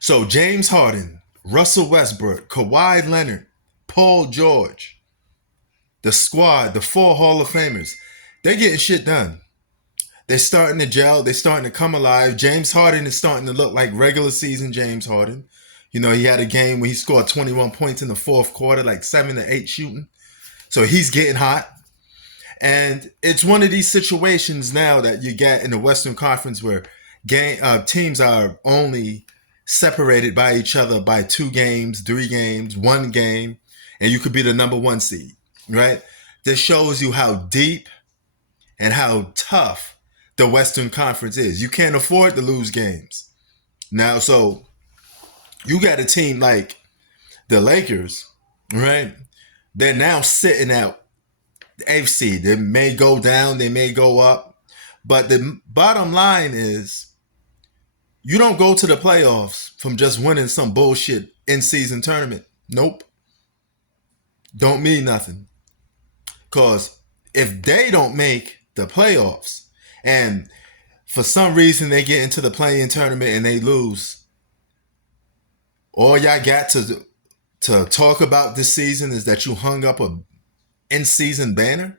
So James Harden, Russell Westbrook, Kawhi Leonard, Paul George, the squad, the four Hall of Famers, they're getting shit done. They're starting to gel. They're starting to come alive. James Harden is starting to look like regular season James Harden. You know, he had a game where he scored 21 points in the fourth quarter, like 7 to 8 shooting. So he's getting hot. And it's one of these situations now that you get in the Western Conference where teams are only separated by each other by 2 games, 3 games, 1 game, and you could be the number 1 seed, right? This shows you how deep and how tough the Western Conference is. You can't afford to lose games. Now, so you got a team like the Lakers, right? They're now sitting at AFC. They may go down, they may go up. But the bottom line is you don't go to the playoffs from just winning some bullshit in-season tournament. Nope. Don't mean nothing. Because if they don't make the playoffs and for some reason they get into the play-in tournament and they lose, all y'all got to talk about this season is that you hung up a in-season banner,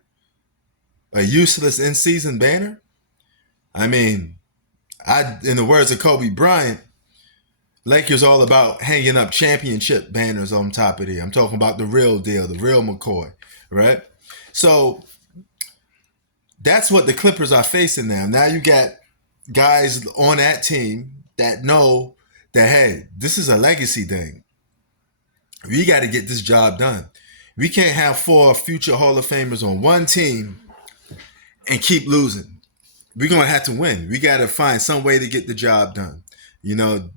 a useless in-season banner. I mean, in the words of Kobe Bryant, Lakers all about hanging up championship banners on top of it. I'm talking about the real deal, the real McCoy, right? So that's what the Clippers are facing now. Now you got guys on that team that know that, hey, this is a legacy thing. We got to get this job done. We can't have 4 future Hall of Famers on one team and keep losing. We're going to have to win. We got to find some way to get the job done. You know,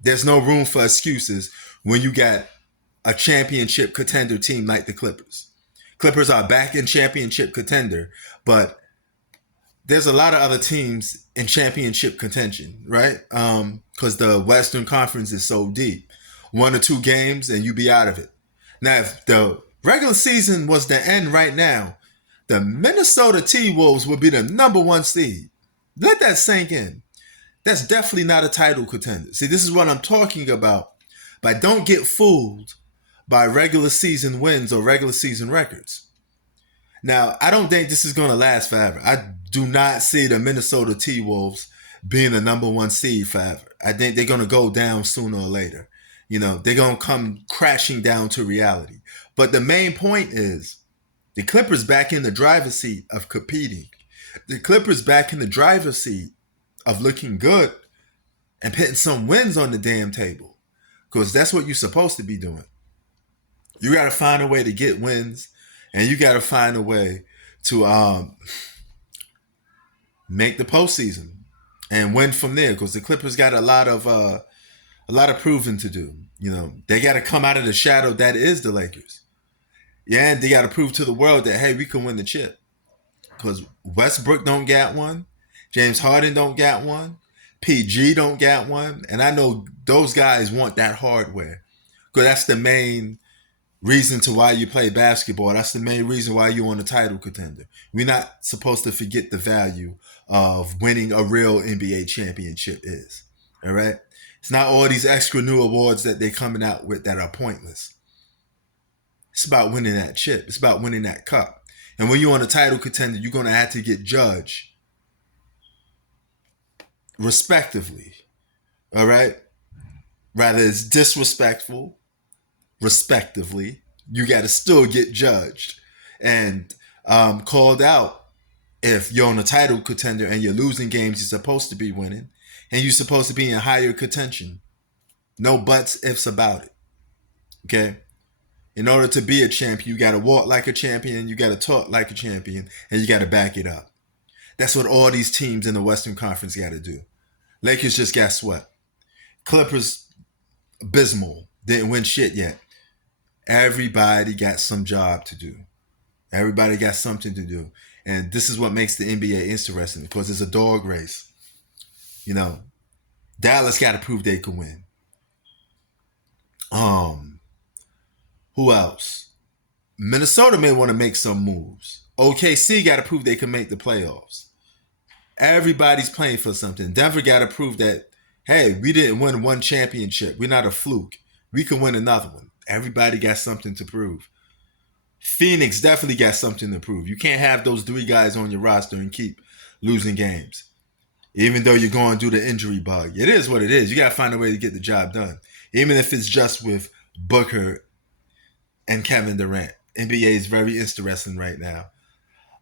there's no room for excuses when you got a championship contender team like the Clippers. Clippers are back in championship contender, but there's a lot of other teams in championship contention, right? Because the Western Conference is so deep. 1 or 2 games and you be out of it. Now, if the regular season was to end right now, the Minnesota T-Wolves would be the number 1 seed. Let that sink in. That's definitely not a title contender. See, this is what I'm talking about. But don't get fooled by regular season wins or regular season records. Now, I don't think this is going to last forever. I do not see the Minnesota T-Wolves being the number 1 seed forever. I think they're going to go down sooner or later. You know, they're going to come crashing down to reality. But the main point is the Clippers back in the driver's seat of competing. The Clippers back in the driver's seat of looking good and putting some wins on the damn table. Because that's what you're supposed to be doing. You got to find a way to get wins, and you got to find a way to make the postseason and win from there. Because the Clippers got a lot of proving to do. You know, they got to come out of the shadow that is the Lakers. Yeah, and they got to prove to the world that, hey, we can win the chip. Because Westbrook don't got one. James Harden don't got one. PG don't got one. And I know those guys want that hardware. Because that's the main reason to why you play basketball. That's the main reason why you're on a title contender. We're not supposed to forget the value of winning a real NBA championship is. All right? It's not all these extra new awards that they're coming out with that are pointless. It's about winning that chip. It's about winning that cup. And when you're on a title contender, you're going to have to get judged respectively. All right? Rather it's disrespectful, respectively, you got to still get judged and called out if you're on a title contender and you're losing games you're supposed to be winning and you're supposed to be in higher contention. No buts, ifs about it. Okay? In order to be a champion, you got to walk like a champion, you got to talk like a champion, and you got to back it up. That's what all these teams in the Western Conference got to do. Lakers just got swept. Clippers, abysmal. Didn't win shit yet. Everybody got some job to do. Everybody got something to do. And this is what makes the NBA interesting because it's a dog race. You know, Dallas got to prove they can win. Who else? Minnesota may want to make some moves. OKC got to prove they can make the playoffs. Everybody's playing for something. Denver got to prove that Hey, we didn't win one championship. We're not a fluke. We can win another one. Everybody got something to prove. Phoenix definitely got something to prove. You can't have those three guys on your roster and keep losing games. Even though you're going through the injury bug. It is what it is. You got to find a way to get the job done. Even if it's just with Booker and Kevin Durant. NBA is very interesting right now.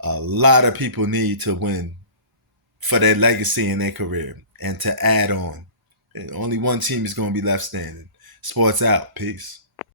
A lot of people need to win for their legacy in their career and to add on. And only one team is going to be left standing. Sports out. Peace.